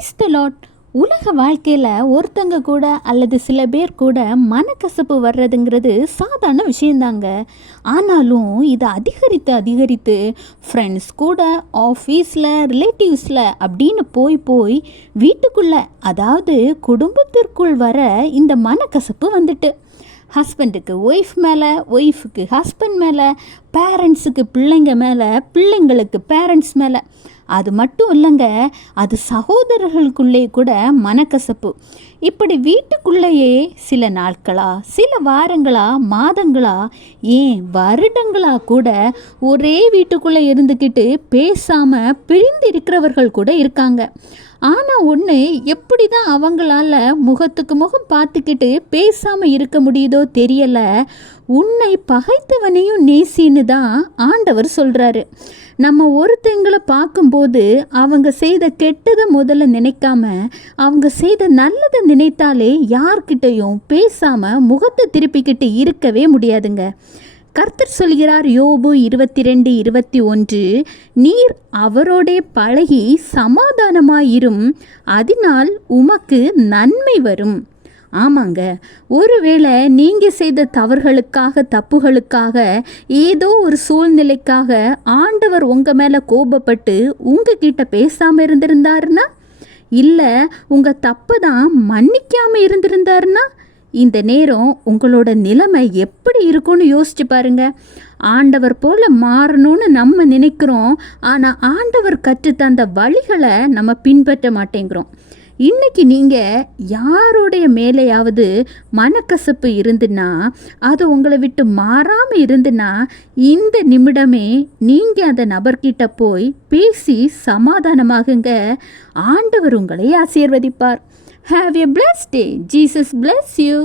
Praise the Lord. உலக வாழ்க்கையில் ஒருத்தங்க கூட அல்லது சில பேர் கூட மனக்கசப்பு வர்றதுங்கிறது சாதாரண விஷயந்தாங்க. ஆனாலும் இது அதிகரித்து ஃப்ரெண்ட்ஸ் கூட, ஆஃபீஸில், ரிலேட்டிவ்ஸில் அப்படின்னு போய் வீட்டுக்குள்ளே, அதாவது குடும்பத்திற்குள் வர இந்த மனக்கசப்பு வந்துட்டு ஹஸ்பண்டுக்கு ஒய்ஃப் மேலே, ஒய்ஃபுக்கு ஹஸ்பண்ட் மேலே, பேரண்ட்ஸுக்கு பிள்ளைங்க மேலே, பிள்ளைங்களுக்கு பேரண்ட்ஸ் மேலே. அது மட்டும் இல்லைங்க, அது சகோதரர்களுக்குள்ளே கூட மனக்கசப்பு. இப்படி வீட்டுக்குள்ளேயே சில நாட்களா, சில வாரங்களா, மாதங்களா, ஏன் வருடங்களா கூட ஒரே வீட்டுக்குள்ளே இருந்துக்கிட்டு பேசாமல் பிரிந்து இருக்கிறவர்கள் கூட இருக்காங்க. ஆனால் ஒன்று, எப்படி தான் அவங்களால முகத்துக்கு முகம் பார்த்துக்கிட்டு பேசாமல் இருக்க முடியுதோ தெரியலை. உன்னை பகைத்தவனையும் நேசின்னு தான் ஆண்டவர் சொல்கிறாரு. நம்ம ஒருத்தங்களை பார்க்கும்போது அவங்க செய்த கெட்டதை முதல்ல நினைக்காம அவங்க செய்த நல்லதை நினைத்தாலே யார்கிட்டையும் பேசாமல் முகத்தை திருப்பிக்கிட்டு இருக்கவே முடியாதுங்க. கர்த்தர் சொல்கிறார், யோபு 22:21, நீர் அவரோடே பழகி சமாதானமாயிரும், அதனால் உமக்கு நன்மை வரும். ஆமாங்க, ஒருவேளை நீங்கள் செய்த தவறுகளுக்காக, தப்புகளுக்காக, ஏதோ ஒரு சூழ்நிலைக்காக ஆண்டவர் உங்கள் மேலே கோபப்பட்டு உங்ககிட்ட பேசாமல் இருந்திருந்தாருன்னா, இல்லை உங்கள் தப்பை தான் மன்னிக்காமல் இருந்திருந்தாருன்னா, இந்த நேரம் உங்களோட நிலைமை எப்படி இருக்கும்னு யோசிச்சு பாருங்க. ஆண்டவர் போல மாறணும்னு நம்ம நினைக்கிறோம், ஆனால் ஆண்டவர் கற்றுத்தந்த வழிகளை நம்ம பின்பற்ற மாட்டேங்கிறோம். இன்றைக்கி நீங்கள் யாருடைய மேலேயாவது மனக்கசப்பு இருந்துன்னா, அது உங்களை விட்டு மாறாமல் இருந்துன்னா, இந்த நிமிடமே நீங்கள் அந்த நபர்கிட்ட போய் பேசி சமாதானமாகுங்க. ஆண்டவர் உங்களை ஆசீர்வதிப்பார். Have a blessed day. Jesus bless you.